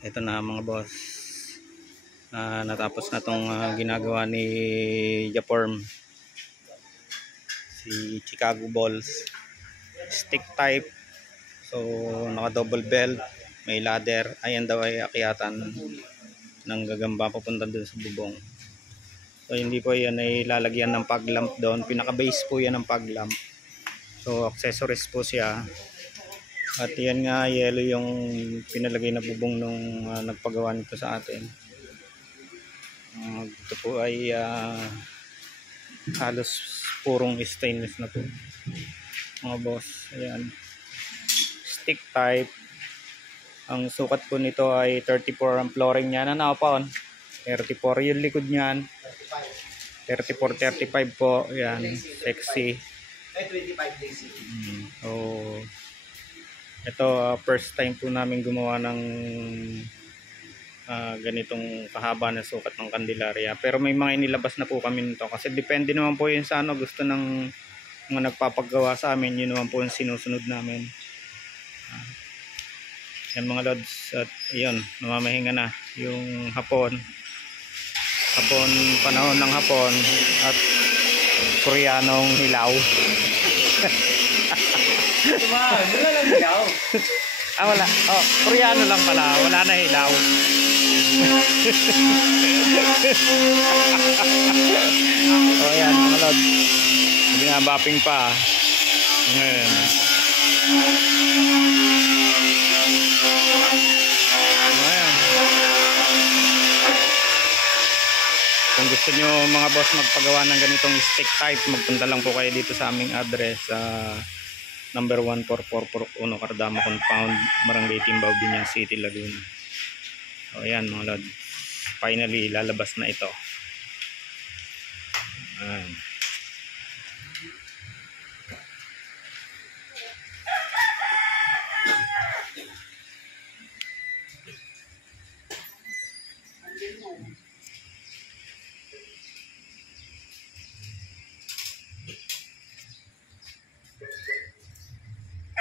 Ito na mga boss, natapos na tong ginagawa ni Japorm, si Chicago balls, stick type. So naka double belt, may ladder. Ayan daw ay akyatan ng gagamba papunta dun sa bubong. So hindi po yan ay lalagyan ng pag lamp doon, pinaka base po yan ng pag lamp. So accessories po siya. At yan nga, yellow yung pinalagay na bubong nung nagpagawa nito sa atin. Ito po ay halos purong stainless na po mga boss. Ayan, stick type. Ang sukat po nito ay 34 ang flooring niya. Ano pa on? 34 yung likod niyan. 34, 35 po. Ayan, sexy. 25 days. So ito, first time po namin gumawa ng ganitong kahaba na sukat ng Candelaria. Pero may mga inilabas na po kami nito. Kasi depende naman po yun sa gusto ng mga nagpapagawa sa amin. Yun naman po yung sinusunod namin. Yan mga lods. At yun, namamahinga na yung hapon. Panahon ng hapon. At Koreanong hilaw. Wala lang hilaw. Wala. Oh, Koreano lang pala. Wala na hilaw. Oh, yan mga lods. Binabapping pa. Ngayon. Ayan. Kung gusto nyo mga boss magpagawa ng ganitong stick type, magpunta lang po kayo dito sa aming address sa number 14441 Cardama Compound, Barangay Timbao, Binyan City, Laguna. O ayan mga lod, finally lalabas na ito. Ayan.